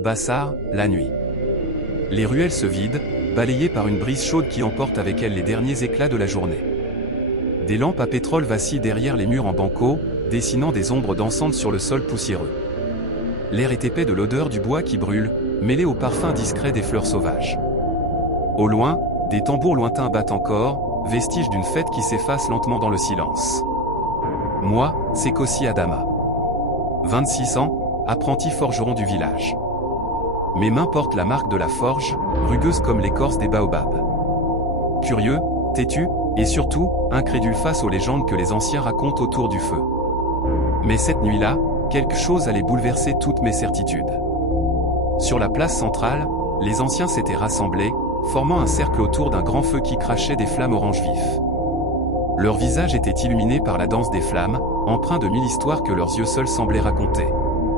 Bassard, la nuit. Les ruelles se vident, balayées par une brise chaude qui emporte avec elle les derniers éclats de la journée. Des lampes à pétrole vacillent derrière les murs en banco, dessinant des ombres dansantes sur le sol poussiéreux. L'air est épais de l'odeur du bois qui brûle, mêlée au parfum discret des fleurs sauvages. Au loin, des tambours lointains battent encore, vestiges d'une fête qui s'efface lentement dans le silence. Moi, c'est Kossi Adama. 26 ans, apprenti forgeron du village. Mes mains portent la marque de la forge, rugueuse comme l'écorce des baobabs. Curieux, têtu, et surtout, incrédule face aux légendes que les anciens racontent autour du feu. Mais cette nuit-là, quelque chose allait bouleverser toutes mes certitudes. Sur la place centrale, les anciens s'étaient rassemblés, formant un cercle autour d'un grand feu qui crachait des flammes orange vif. Leurs visages étaient illuminés par la danse des flammes, empreints de 1000 histoires que leurs yeux seuls semblaient raconter.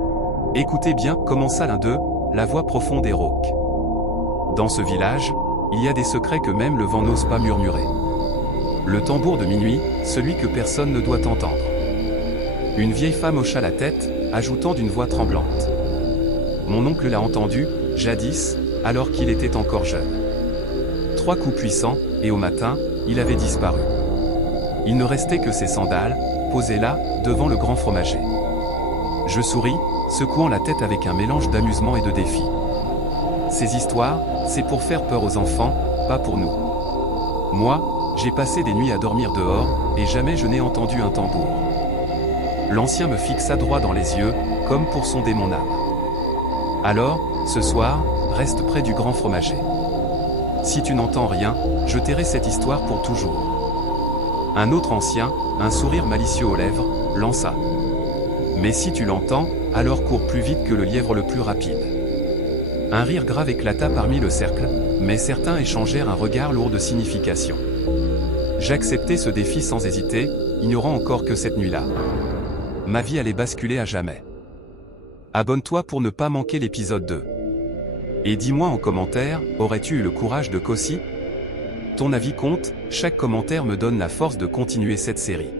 « Écoutez bien » commença l'un d'eux, la voix profonde et rauque. « Dans ce village, il y a des secrets que même le vent n'ose pas murmurer. Le tambour de minuit, celui que personne ne doit entendre. » Une vieille femme hocha la tête, ajoutant d'une voix tremblante. Mon oncle l'a entendu, jadis, alors qu'il était encore jeune. 3 coups puissants, et au matin, il avait disparu. Il ne restait que ses sandales, posées là, devant le grand fromager. Je souris, secouant la tête avec un mélange d'amusement et de défi. Ces histoires, c'est pour faire peur aux enfants, pas pour nous. Moi, j'ai passé des nuits à dormir dehors, et jamais je n'ai entendu un tambour. L'ancien me fixa droit dans les yeux, comme pour sonder mon âme. Alors, ce soir, reste près du grand fromager. Si tu n'entends rien, je tairai cette histoire pour toujours. Un autre ancien, un sourire malicieux aux lèvres, lança. Mais si tu l'entends, alors cours plus vite que le lièvre le plus rapide. Un rire grave éclata parmi le cercle, mais certains échangèrent un regard lourd de signification. J'acceptai ce défi sans hésiter, ignorant encore que cette nuit-là, ma vie allait basculer à jamais. Abonne-toi pour ne pas manquer l'épisode 2. Et dis-moi en commentaire, aurais-tu eu le courage de Kossi ? Ton avis compte, chaque commentaire me donne la force de continuer cette série.